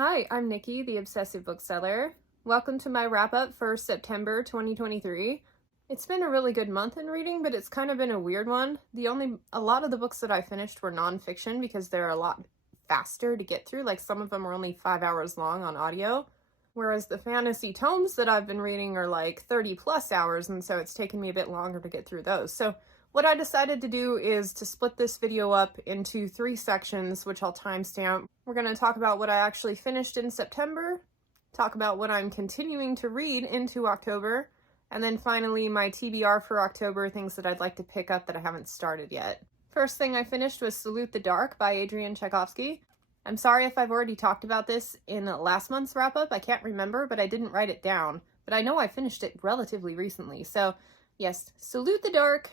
Hi, I'm Nikki, the Obsessive Bookseller. Welcome to my wrap-up for September 2023. It's been a really good month in reading, but it's kind of been a weird one. A lot of the books that I finished were nonfiction because they're a lot faster to get through. Like some of them are only 5 hours long on audio, whereas the fantasy tomes that I've been reading are like 30 plus hours, and so it's taken me a bit longer to get through those. So what I decided to do is to split this video up into 3 sections, which I'll timestamp. We're going to talk about what I actually finished in September, talk about what I'm continuing to read into October, and then finally my TBR for October, things that I'd like to pick up that I haven't started yet. First thing I finished was Salute the Dark by Adrian Tchaikovsky. I'm sorry if I've already talked about this in last month's wrap-up. I can't remember, but I didn't write it down. But I know I finished it relatively recently. So yes, Salute the Dark.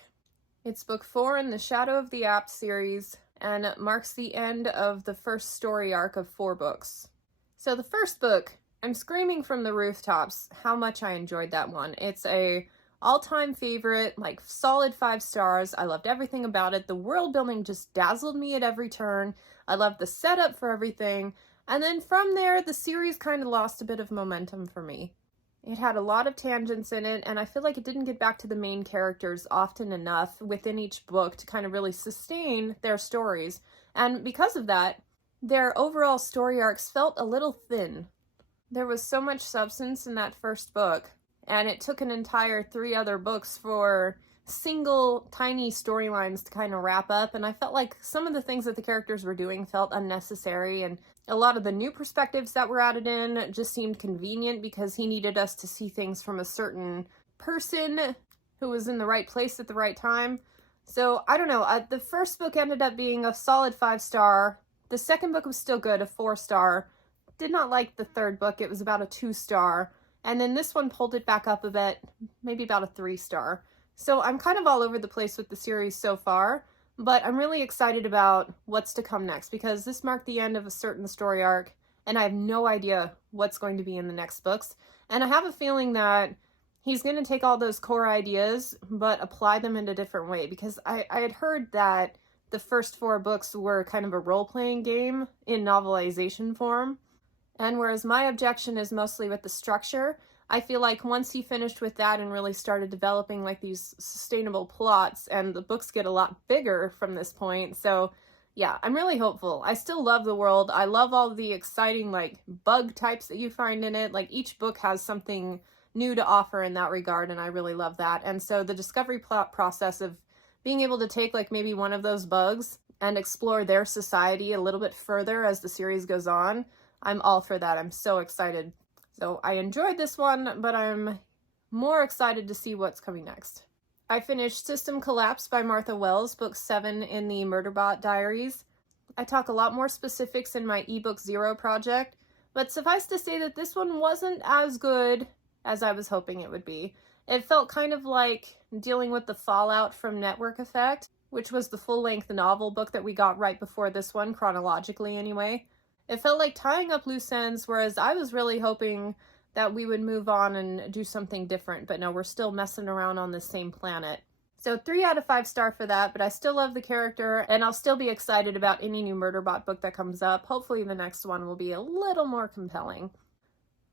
It's book 4 in the Shadow of the Apt series, and it marks the end of the first story arc of 4 books. So the first book, I'm screaming from the rooftops how much I enjoyed that one. It's a all-time favorite, like solid 5 stars. I loved everything about it. The world building just dazzled me at every turn. I loved the setup for everything. And then from there, the series kind of lost a bit of momentum for me. It had a lot of tangents in it, and I feel like it didn't get back to the main characters often enough within each book to kind of really sustain their stories. And because of that, their overall story arcs felt a little thin. There was so much substance in that first book, and it took an entire 3 other books for single tiny storylines to kind of wrap up, and I felt like some of the things that the characters were doing felt unnecessary, and a lot of the new perspectives that were added in just seemed convenient because he needed us to see things from a certain person who was in the right place at the right time. So I don't know, the first book ended up being a solid 5 star. The second book was still good, a 4 star. Did not like the third book, it was about a 2 star. And then this one pulled it back up a bit, maybe about a 3 star. So I'm kind of all over the place with the series so far, but I'm really excited about what's to come next because this marked the end of a certain story arc, and I have no idea what's going to be in the next books. And I have a feeling that he's going to take all those core ideas, but apply them in a different way, because I had heard that the first 4 books were kind of a role-playing game in novelization form. And whereas my objection is mostly with the structure, I feel like once he finished with that and really started developing like these sustainable plots, and the books get a lot bigger from this point. So yeah, I'm really hopeful. I still love the world. I love all the exciting like bug types that you find in it. Like each book has something new to offer in that regard, and I really love that. And so the discovery plot process of being able to take like maybe one of those bugs and explore their society a little bit further as the series goes on, I'm all for that. I'm so excited. So I enjoyed this one, but I'm more excited to see what's coming next. I finished System Collapse by Martha Wells, book 7 in the Murderbot Diaries. I talk a lot more specifics in my ebook 0 project, but suffice to say that this one wasn't as good as I was hoping it would be. It felt kind of like dealing with the fallout from Network Effect, which was the full-length novel book that we got right before this one, chronologically anyway. It felt like tying up loose ends, whereas I was really hoping that we would move on and do something different. But no, we're still messing around on the same planet. So 3 out of 5 star for that, but I still love the character, and I'll still be excited about any new Murderbot book that comes up. Hopefully the next one will be a little more compelling.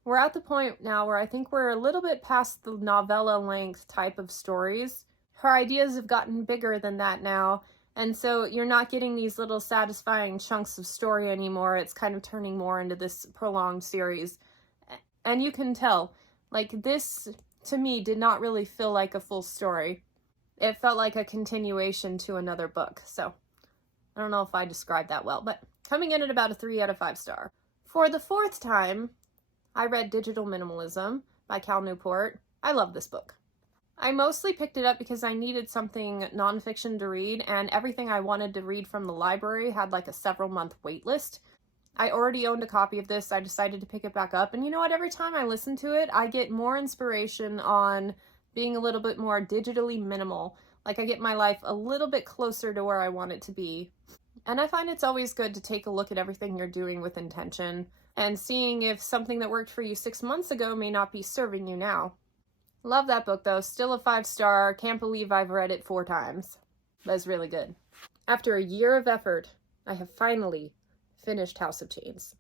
We're at the point now where I think we're a little bit past the novella length type of stories. Her ideas have gotten bigger than that now. And so you're not getting these little satisfying chunks of story anymore. It's kind of turning more into this prolonged series. And you can tell, like, this, to me, did not really feel like a full story. It felt like a continuation to another book. So I don't know if I described that well, but coming in at about a 3 out of 5 star. For the 4th time, I read Digital Minimalism by Cal Newport. I love this book. I mostly picked it up because I needed something nonfiction to read, and everything I wanted to read from the library had like a several-month wait list. I already owned a copy of this. I decided to pick it back up, and you know what? Every time I listen to it, I get more inspiration on being a little bit more digitally minimal. Like I get my life a little bit closer to where I want it to be. And I find it's always good to take a look at everything you're doing with intention and seeing if something that worked for you 6 months ago may not be serving you now. Love that book though, still a 5 star, can't believe I've read it 4 times. But it's really good. After a year of effort, I have finally finished House of Chains.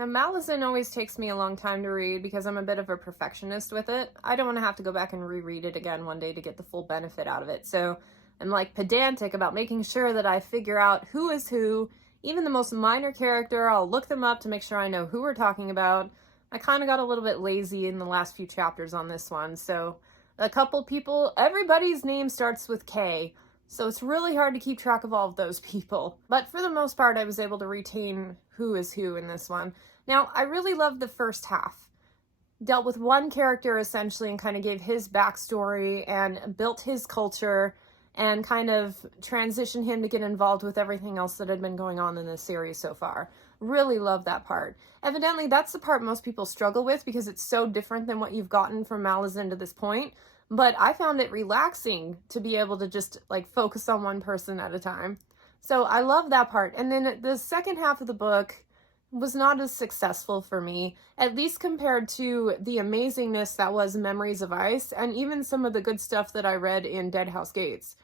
Now, Malazan always takes me a long time to read because I'm a bit of a perfectionist with it. I don't want to have to go back and reread it again one day to get the full benefit out of it. So I'm like pedantic about making sure that I figure out who is who. Even the most minor character, I'll look them up to make sure I know who we're talking about. I kind of got a little bit lazy in the last few chapters on this one. So a couple people, everybody's name starts with K. So it's really hard to keep track of all of those people. But for the most part, I was able to retain who is who in this one. Now, I really loved the first half. Dealt with one character essentially and kind of gave his backstory and built his culture and kind of transitioned him to get involved with everything else that had been going on in this series so far. Really love that part. Evidently, that's the part most people struggle with because it's so different than what you've gotten from Malazan to this point. But I found it relaxing to be able to just like focus on one person at a time. So I love that part. And then the second half of the book was not as successful for me, at least compared to the amazingness that was Memories of Ice and even some of the good stuff that I read in Dead House Gates.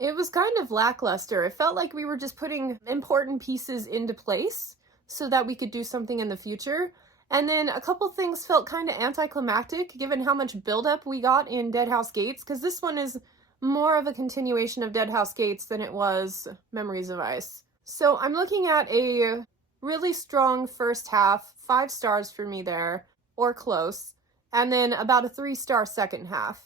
It was kind of lackluster. It felt like we were just putting important pieces into place so that we could do something in the future. And then a couple things felt kind of anticlimactic given how much buildup we got in Dead House Gates, because this one is more of a continuation of Dead House Gates than it was Memories of Ice. So I'm looking at a really strong first half, 5 stars for me there, or close, and then about a 3-star second half.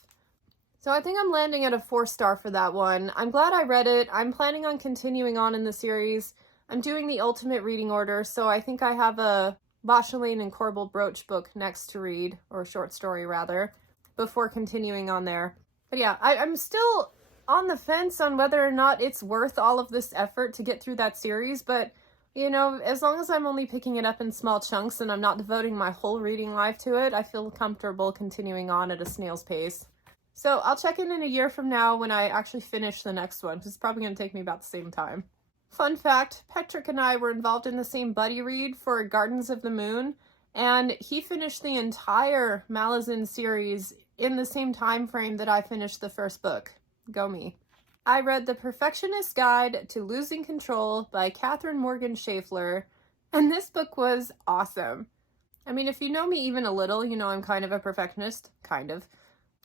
So I think I'm landing at a 4-star for that one. I'm glad I read it. I'm planning on continuing on in the series. I'm doing the ultimate reading order, so I think I have a Bauchelain and Corbel Broach book next to read, or short story rather, before continuing on there. But yeah, I'm still on the fence on whether or not it's worth all of this effort to get through that series, but you know, as long as I'm only picking it up in small chunks and I'm not devoting my whole reading life to it, I feel comfortable continuing on at a snail's pace. So I'll check in a year from now when I actually finish the next one, because it's probably going to take me about the same time. Fun fact, Patrick and I were involved in the same buddy read for Gardens of the Moon, and he finished the entire Malazan series in the same time frame that I finished the first book. Go me. I read The Perfectionist's Guide to Losing Control by Catherine Morgan Schafler, and this book was awesome. I mean, if you know me even a little, you know I'm kind of a perfectionist. Kind of.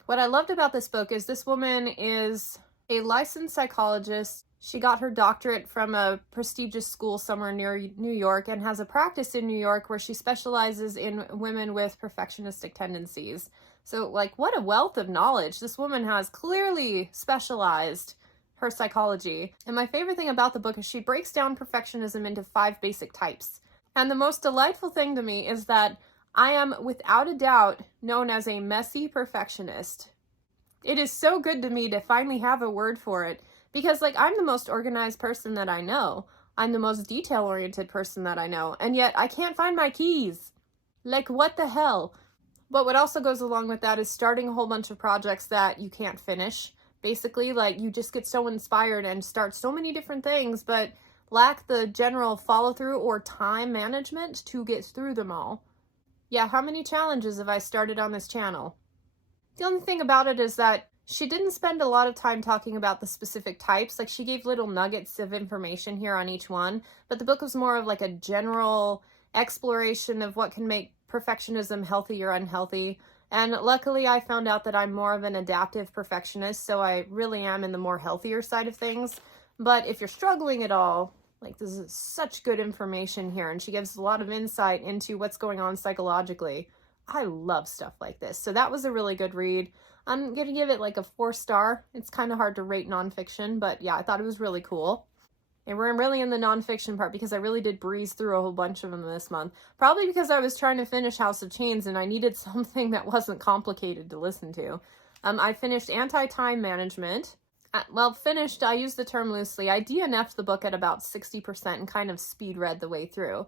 What I loved about this book is this woman is a licensed psychologist. She got her doctorate from a prestigious school somewhere near New York and has a practice in New York where she specializes in women with perfectionistic tendencies. So, like, what a wealth of knowledge. This woman has clearly specialized her psychology. And my favorite thing about the book is she breaks down perfectionism into 5 basic types. And the most delightful thing to me is that I am, without a doubt, known as a messy perfectionist. It is so good to me to finally have a word for it. Because, like, I'm the most organized person that I know. I'm the most detail-oriented person that I know. And yet, I can't find my keys. Like, what the hell? But what also goes along with that is starting a whole bunch of projects that you can't finish. Basically, like, you just get so inspired and start so many different things, but lack the general follow-through or time management to get through them all. Yeah, how many challenges have I started on this channel? The only thing about it is that she didn't spend a lot of time talking about the specific types. Like, she gave little nuggets of information here on each one, but the book was more of like a general exploration of what can make perfectionism healthy or unhealthy. And luckily I found out that I'm more of an adaptive perfectionist, so I really am in the more healthier side of things. But if you're struggling at all, like, this is such good information here, and she gives a lot of insight into what's going on psychologically. I love stuff like this. So that was a really good read. I'm going to give it like a 4-star. It's kind of hard to rate nonfiction, but yeah, I thought it was really cool. And we're really in the nonfiction part because I really did breeze through a whole bunch of them this month. Probably because I was trying to finish House of Chains and I needed something that wasn't complicated to listen to. I finished Anti-Time Management. Well, finished, I use the term loosely. I DNF'd the book at about 60% and kind of speed read the way through.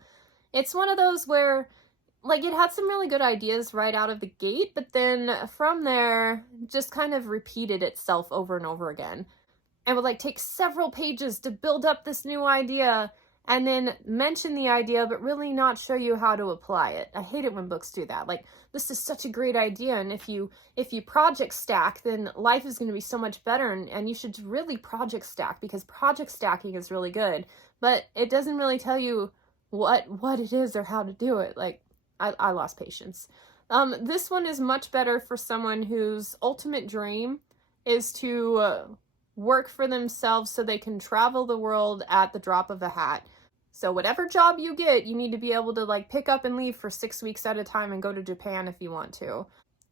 It's one of those where, like, it had some really good ideas right out of the gate, but then from there, just kind of repeated itself over and over again. And would, like, take several pages to build up this new idea and then mention the idea, but really not show you how to apply it. I hate it when books do that. Like, this is such a great idea, and if you project stack, then life is going to be so much better, and you should really project stack, because project stacking is really good. But it doesn't really tell you what it is or how to do it. Like, I lost patience. This one is much better for someone whose ultimate dream is to work for themselves so they can travel the world at the drop of a hat. So whatever job you get, you need to be able to like pick up and leave for 6 weeks at a time and go to Japan if you want to.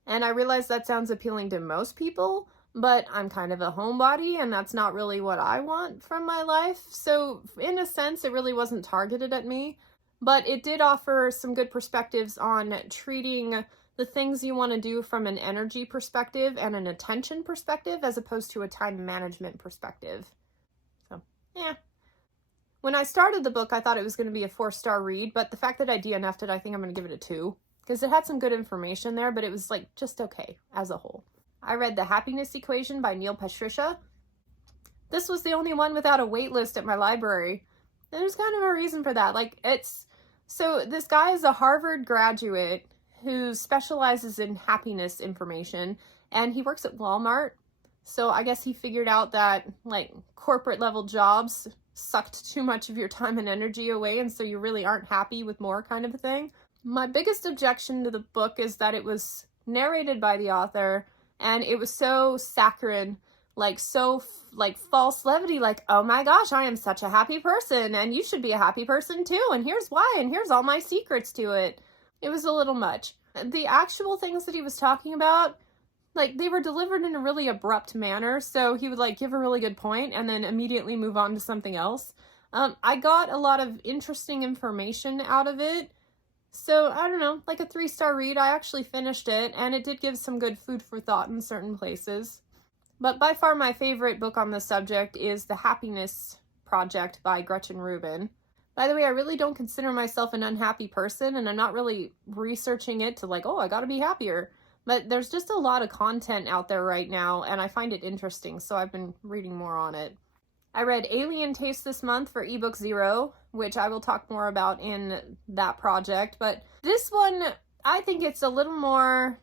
And I realize that sounds appealing to most people, but I'm kind of a homebody and that's not really what I want from my life. So in a sense, it really wasn't targeted at me, but it did offer some good perspectives on treating the things you want to do from an energy perspective and an attention perspective as opposed to a time management perspective. So, yeah. When I started the book, I thought it was going to be a 4-star read, but the fact that I DNF'd it, I think I'm going to give it a 2. Because it had some good information there, but it was like just okay as a whole. I read The Happiness Equation by Neil Patricia. This was the only one without a wait list at my library. There's kind of a reason for that. So this guy is a Harvard graduate who specializes in happiness information, and he works at Walmart. So I guess he figured out that like corporate level jobs sucked too much of your time and energy away, and so you really aren't happy with more kind of a thing. My biggest objection to the book is that it was narrated by the author, and it was so saccharine, false levity, like, oh my gosh, I am such a happy person, and you should be a happy person too, and here's why, and here's all my secrets to it. It was a little much. The actual things that he was talking about, like, they were delivered in a really abrupt manner, so he would, like, give a really good point and then immediately move on to something else. I got a lot of interesting information out of it, so, I don't know, like a 3-star read. I actually finished it, and it did give some good food for thought in certain places. But by far my favorite book on the subject is The Happiness Project by Gretchen Rubin. By the way, I really don't consider myself an unhappy person, and I'm not really researching it to like, oh, I gotta be happier. But there's just a lot of content out there right now, and I find it interesting, so I've been reading more on it. I read Alien Taste this month for ebook 0, which I will talk more about in that project. But this one, I think it's a little more...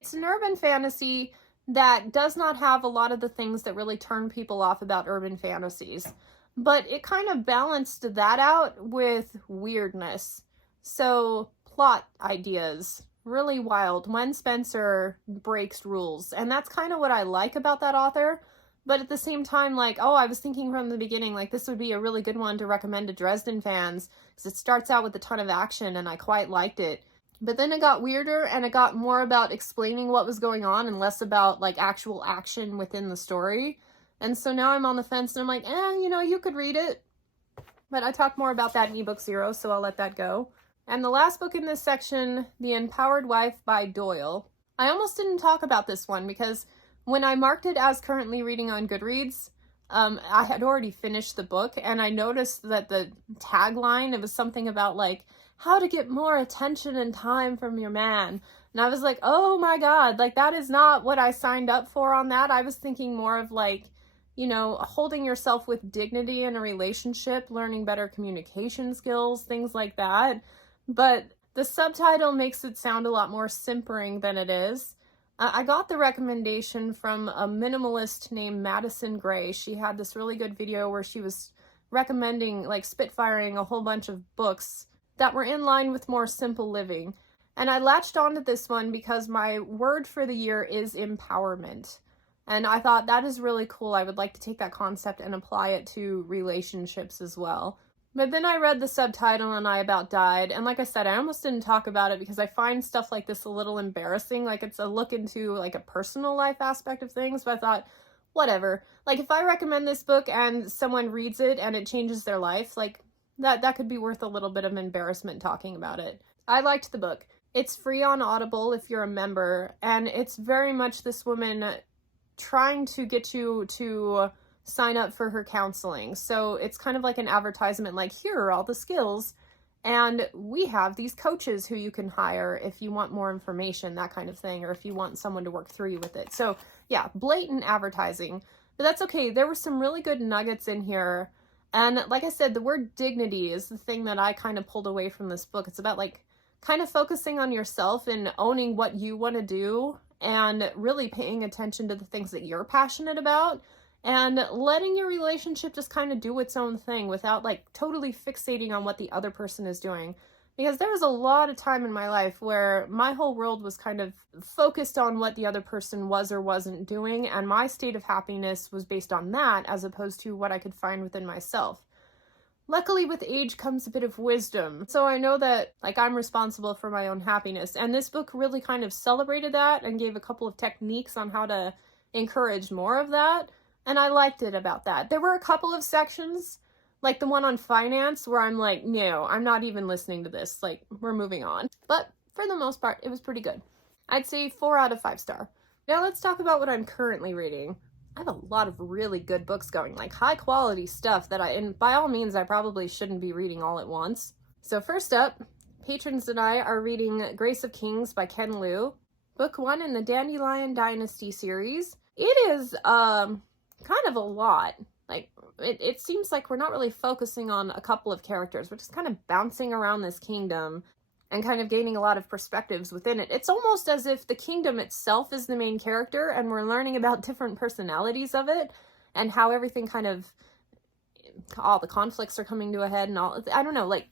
It's an urban fantasy that does not have a lot of the things that really turn people off about urban fantasies. But it kind of balanced that out with weirdness. So, plot ideas. Really wild. When Spencer breaks rules. And that's kind of what I like about that author. But at the same time, like, oh, I was thinking from the beginning, like, this would be a really good one to recommend to Dresden fans. Because it starts out with a ton of action, and I quite liked it. But then it got weirder, and it got more about explaining what was going on, and less about, like, actual action within the story. And so now I'm on the fence, and I'm like, you could read it. But I talk more about that in ebook 0, so I'll let that go. And the last book in this section, The Empowered Wife by Doyle. I almost didn't talk about this one because when I marked it as currently reading on Goodreads, I had already finished the book, and I noticed that the tagline, it was something about like, how to get more attention and time from your man. And I was like, oh my God, like that is not what I signed up for on that. I was thinking more of like, holding yourself with dignity in a relationship, learning better communication skills, things like that. But the subtitle makes it sound a lot more simpering than it is. I got the recommendation from a minimalist named Madison Gray. She had this really good video where she was recommending, like, spitfiring a whole bunch of books that were in line with more simple living. And I latched onto this one because my word for the year is empowerment. And I thought that is really cool. I would like to take that concept and apply it to relationships as well. But then I read the subtitle and I about died. And like I said, I almost didn't talk about it because I find stuff like this a little embarrassing. Like it's a look into like a personal life aspect of things. But I thought, whatever. Like if I recommend this book and someone reads it and it changes their life, like that could be worth a little bit of embarrassment talking about it. I liked the book. It's free on Audible if you're a member. And it's very much this woman trying to get you to sign up for her counseling. So it's kind of like an advertisement, like here are all the skills, and we have these coaches who you can hire if you want more information, that kind of thing, or if you want someone to work through you with it. So yeah, blatant advertising, but that's okay. There were some really good nuggets in here. And like I said, the word dignity is the thing that I kind of pulled away from this book. It's about like kind of focusing on yourself and owning what you want to do and really paying attention to the things that you're passionate about and letting your relationship just kind of do its own thing without like totally fixating on what the other person is doing. Because there was a lot of time in my life where my whole world was kind of focused on what the other person was or wasn't doing, and my state of happiness was based on that as opposed to what I could find within myself. Luckily, with age comes a bit of wisdom, so I know that like I'm responsible for my own happiness, and this book really kind of celebrated that and gave a couple of techniques on how to encourage more of that, and I liked it about that. There were a couple of sections, like the one on finance, where I'm like, no, I'm not even listening to this. Like, we're moving on. But for the most part, it was pretty good. I'd say 4 out of 5 star. Now let's talk about what I'm currently reading. I have a lot of really good books going, like high quality stuff that and by all means, I probably shouldn't be reading all at once. So first up, patrons and I are reading Grace of Kings by Ken Liu, book 1 in the Dandelion Dynasty series. It is kind of a lot. Like, it seems like we're not really focusing on a couple of characters. We're just kind of bouncing around this kingdom and kind of gaining a lot of perspectives within it. It's almost as if the kingdom itself is the main character and we're learning about different personalities of it and how everything kind of, all the conflicts are coming to a head and all. I don't know, like,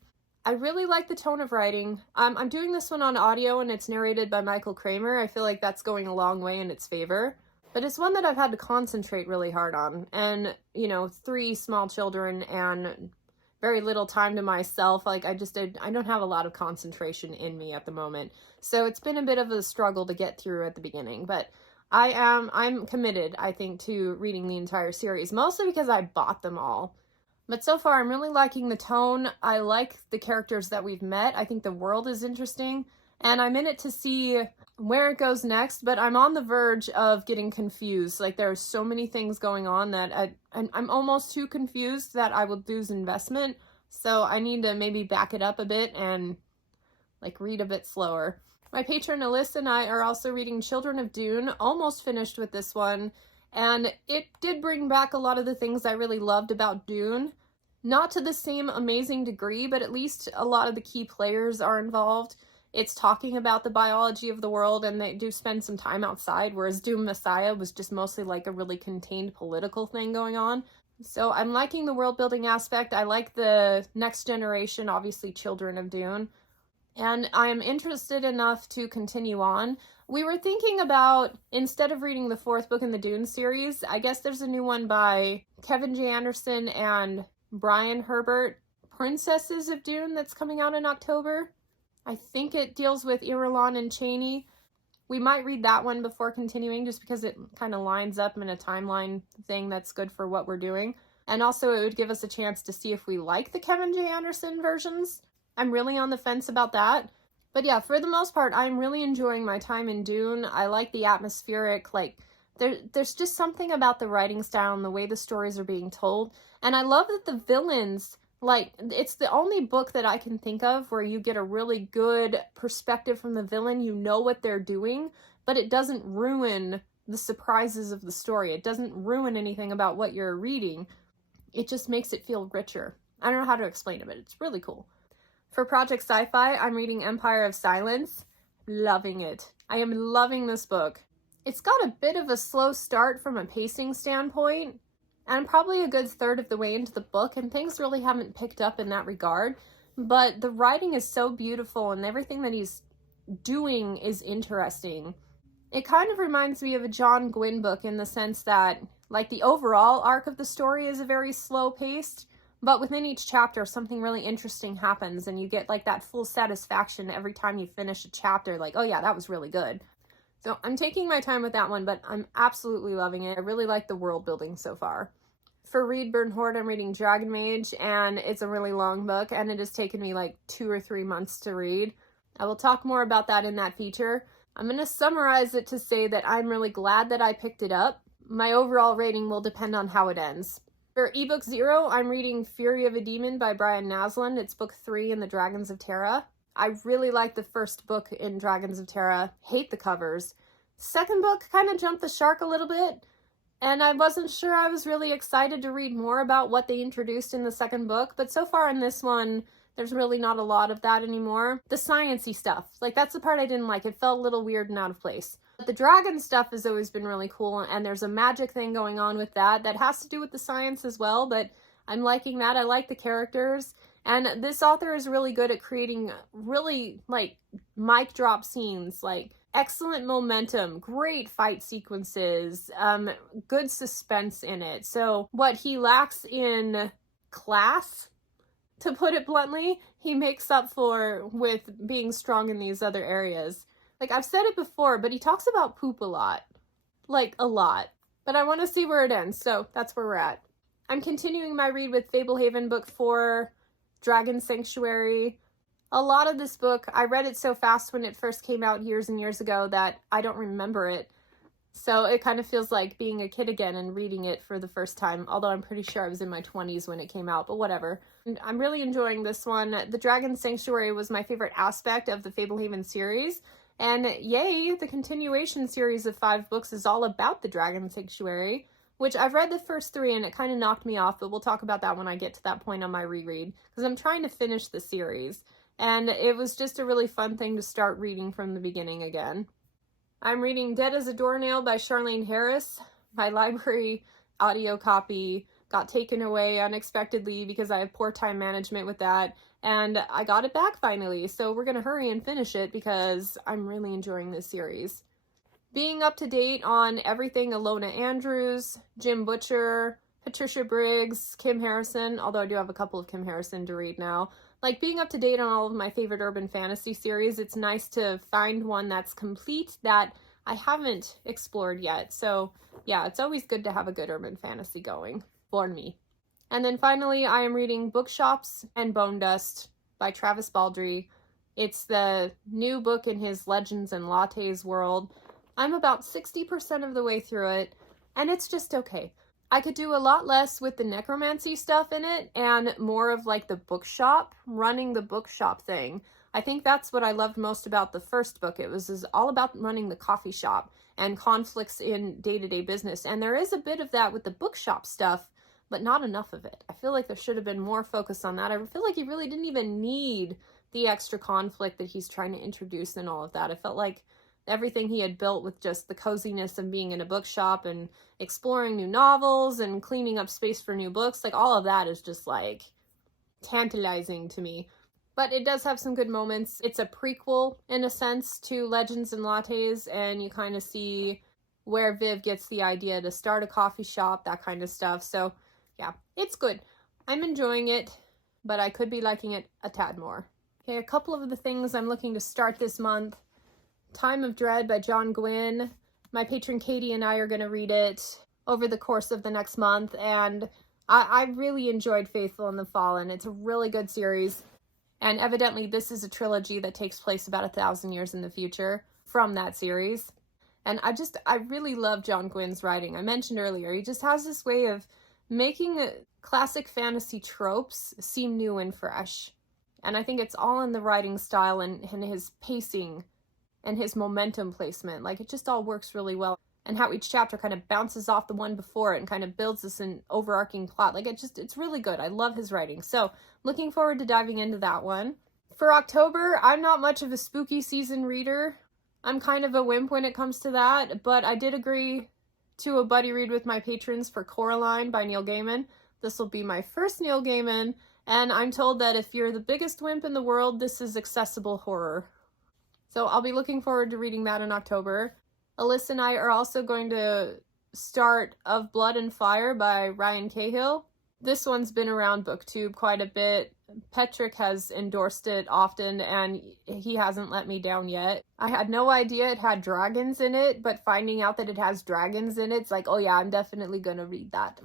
I really like the tone of writing. I'm doing this one on audio and it's narrated by Michael Kramer. I feel like that's going a long way in its favor. But it's one that I've had to concentrate really hard on. And, 3 small children and very little time to myself. Like, I don't have a lot of concentration in me at the moment. So it's been a bit of a struggle to get through at the beginning. But I'm committed, I think, to reading the entire series. Mostly because I bought them all. But so far, I'm really liking the tone. I like the characters that we've met. I think the world is interesting. And I'm in it to see where it goes next, but I'm on the verge of getting confused. Like, there are so many things going on that I'm almost too confused that I would lose investment. So I need to maybe back it up a bit and like read a bit slower. My patron Alyssa and I are also reading Children of Dune, almost finished with this one. And it did bring back a lot of the things I really loved about Dune. Not to the same amazing degree, but at least a lot of the key players are involved. It's talking about the biology of the world, and they do spend some time outside, whereas Doom Messiah was just mostly like a really contained political thing going on. So I'm liking the world building aspect. I like the next generation, obviously Children of Dune, and I'm interested enough to continue on. We were thinking about, instead of reading the 4th book in the Dune series, I guess there's a new one by Kevin J. Anderson and Brian Herbert, Princesses of Dune, that's coming out in October. I think it deals with Irulan and Chani. We might read that one before continuing just because it kind of lines up in a timeline thing that's good for what we're doing. And also it would give us a chance to see if we like the Kevin J. Anderson versions. I'm really on the fence about that. But yeah, for the most part, I'm really enjoying my time in Dune. I like the atmospheric, like, there's just something about the writing style and the way the stories are being told. And I love that the villains, like, it's the only book that I can think of where you get a really good perspective from the villain. You know what they're doing, but it doesn't ruin the surprises of the story. It doesn't ruin anything about what you're reading. It just makes it feel richer. I don't know how to explain it, but it's really cool. For Project Sci-Fi, I'm reading Empire of Silence. Loving it. I am loving this book. It's got a bit of a slow start from a pacing standpoint, and I'm probably a good third of the way into the book, and things really haven't picked up in that regard. But the writing is so beautiful, and everything that he's doing is interesting. It kind of reminds me of a John Gwynne book in the sense that, like, the overall arc of the story is a very slow-paced, but within each chapter, something really interesting happens, and you get, like, that full satisfaction every time you finish a chapter, like, oh yeah, that was really good. So I'm taking my time with that one, but I'm absolutely loving it. I really like the world building so far. For Reed Bernhard, I'm reading Dragon Mage, and it's a really long book, and it has taken me like 2 or 3 months to read. I will talk more about that in that feature. I'm going to summarize it to say that I'm really glad that I picked it up. My overall rating will depend on how it ends. For ebook 0, I'm reading Fury of a Demon by Brian Naslund. It's book 3 in the Dragons of Terra. I really like the first book in Dragons of Terra. Hate the covers. Second book kind of jumped the shark a little bit, and I wasn't sure I was really excited to read more about what they introduced in the second book, but so far in this one, there's really not a lot of that anymore. The science-y stuff, like, that's the part I didn't like. It felt a little weird and out of place. But the dragon stuff has always been really cool, and there's a magic thing going on with that has to do with the science as well, but I'm liking that. I like the characters, and this author is really good at creating really, like, mic drop scenes, like excellent momentum, great fight sequences, good suspense in it. So what he lacks in class, to put it bluntly, he makes up for with being strong in these other areas. Like, I've said it before, but he talks about poop a lot. Like, a lot. But I want to see where it ends, so that's where we're at. I'm continuing my read with Fablehaven Book 4, Dragon Sanctuary. A lot of this book, I read it so fast when it first came out years and years ago that I don't remember it. So it kind of feels like being a kid again and reading it for the first time, although I'm pretty sure I was in my 20s when it came out, but whatever. And I'm really enjoying this one. The Dragon Sanctuary was my favorite aspect of the Fablehaven series, and yay, the continuation series of 5 books is all about the Dragon Sanctuary, which I've read the first 3 and it kind of knocked me off, but we'll talk about that when I get to that point on my reread, because I'm trying to finish the series, and it was just a really fun thing to start reading from the beginning again. I'm reading Dead as a Doornail by Charlaine Harris. My library audio copy got taken away unexpectedly because I have poor time management with that, and I got it back finally, so we're gonna hurry and finish it because I'm really enjoying this series. Being up to date on everything Alona Andrews, Jim Butcher, Patricia Briggs, Kim Harrison, although I do have a couple of Kim Harrison to read now. Like, being up to date on all of my favorite urban fantasy series, it's nice to find one that's complete that I haven't explored yet. So yeah, it's always good to have a good urban fantasy going for me. And then finally, I am reading Bookshops and Bone Dust by Travis Baldree. It's the new book in his Legends and Lattes world. I'm about 60% of the way through it, and it's just okay. I could do a lot less with the necromancy stuff in it and more of like the bookshop, running the bookshop thing. I think that's what I loved most about the first book. It was all about running the coffee shop and conflicts in day-to-day business. And there is a bit of that with the bookshop stuff, but not enough of it. I feel like there should have been more focus on that. I feel like he really didn't even need the extra conflict that he's trying to introduce and all of that. I felt like everything he had built with just the coziness of being in a bookshop and exploring new novels and cleaning up space for new books, like all of that is just like tantalizing to me. But it does have some good moments. It's a prequel in a sense to Legends and Lattes, and you kind of see where Viv gets the idea to start a coffee shop, that kind of stuff. So yeah, it's good. I'm enjoying it, but I could be liking it a tad more. Okay, a couple of the things I'm looking to start this month. Time of Dread by John Gwynne. My patron Katie and I are going to read it over the course of the next month, and I really enjoyed Faithful and the Fallen. It's a really good series, and evidently this is a trilogy that takes place about 1,000 years in the future from that series. And I really love John Gwynne's writing. I mentioned earlier, he just has this way of making classic fantasy tropes seem new and fresh. And I think it's all in the writing style and his pacing and his momentum placement. Like, it just all works really well. And how each chapter kind of bounces off the one before it and kind of builds this an overarching plot. Like, it's really good. I love his writing. So, looking forward to diving into that one. For October, I'm not much of a spooky season reader. I'm kind of a wimp when it comes to that, but I did agree to a buddy read with my patrons for Coraline by Neil Gaiman. This will be my first Neil Gaiman, and I'm told that if you're the biggest wimp in the world, this is accessible horror. So I'll be looking forward to reading that in October. Alyssa and I are also going to start Of Blood and Fire by Ryan Cahill. This one's been around BookTube quite a bit. Petrick has endorsed it often, and he hasn't let me down yet. I had no idea it had dragons in it, but finding out that it has dragons in it's like, oh yeah, I'm definitely gonna read that.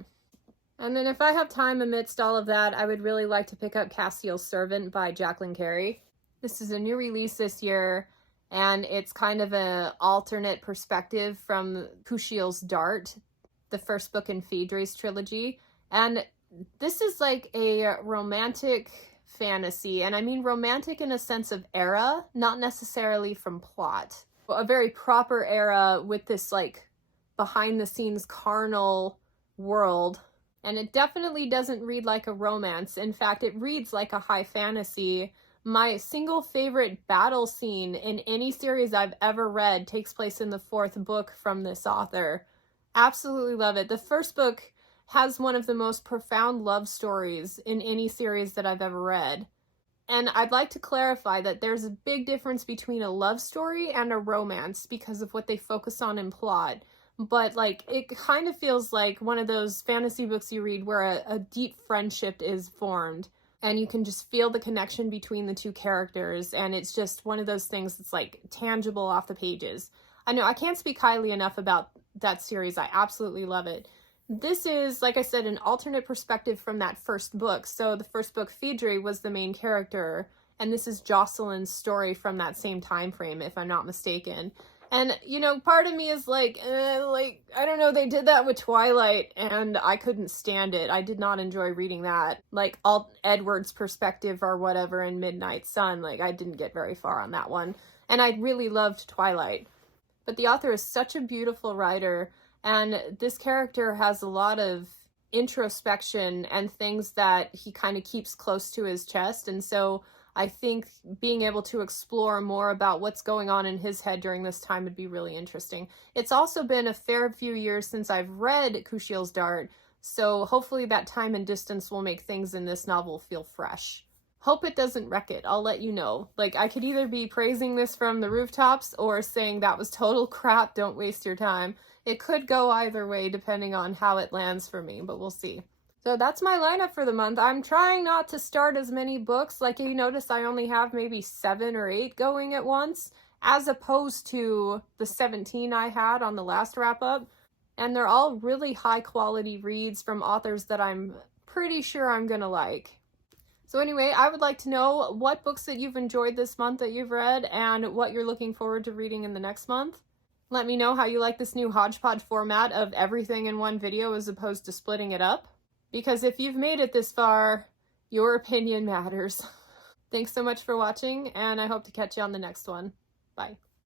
And then if I have time amidst all of that, I would really like to pick up Castiel's Servant by Jacqueline Carey. This is a new release this year, and it's kind of an alternate perspective from Kushiel's Dart, the first book in Phaedra's trilogy. And this is like a romantic fantasy, and I mean romantic in a sense of era, not necessarily from plot. A very proper era with this like behind-the-scenes carnal world. And it definitely doesn't read like a romance. In fact, it reads like a high fantasy, My single favorite battle scene in any series I've ever read takes place in the 4th book from this author. Absolutely love it. The first book has one of the most profound love stories in any series that I've ever read. And I'd like to clarify that there's a big difference between a love story and a romance because of what they focus on in plot. But like, it kind of feels like one of those fantasy books you read where a deep friendship is formed and you can just feel the connection between the two characters, and it's just one of those things that's like tangible off the pages. I know I can't speak highly enough about that series. I absolutely love it. This is, like I said, an alternate perspective from that first book. So the first book, Phaedra, was the main character, and this is Jocelyn's story from that same time frame, if I'm not mistaken. And, you know, part of me is like, I don't know, they did that with Twilight, and I couldn't stand it. I did not enjoy reading that. Like, Edward's perspective or whatever in Midnight Sun, like, I didn't get very far on that one. And I really loved Twilight. But the author is such a beautiful writer, and this character has a lot of introspection and things that he kind of keeps close to his chest, and so I think being able to explore more about what's going on in his head during this time would be really interesting. It's also been a fair few years since I've read Kushiel's Dart, so hopefully that time and distance will make things in this novel feel fresh. Hope it doesn't wreck it, I'll let you know. Like, I could either be praising this from the rooftops or saying that was total crap, don't waste your time. It could go either way depending on how it lands for me, but we'll see. So that's my lineup for the month. I'm trying not to start as many books. Like you notice, I only have maybe 7 or 8 going at once, as opposed to the 17 I had on the last wrap-up. And they're all really high-quality reads from authors that I'm pretty sure I'm gonna like. So anyway, I would like to know what books that you've enjoyed this month that you've read and what you're looking forward to reading in the next month. Let me know how you like this new hodgepodge format of everything in one video as opposed to splitting it up. Because if you've made it this far, your opinion matters. Thanks so much for watching, and I hope to catch you on the next one. Bye.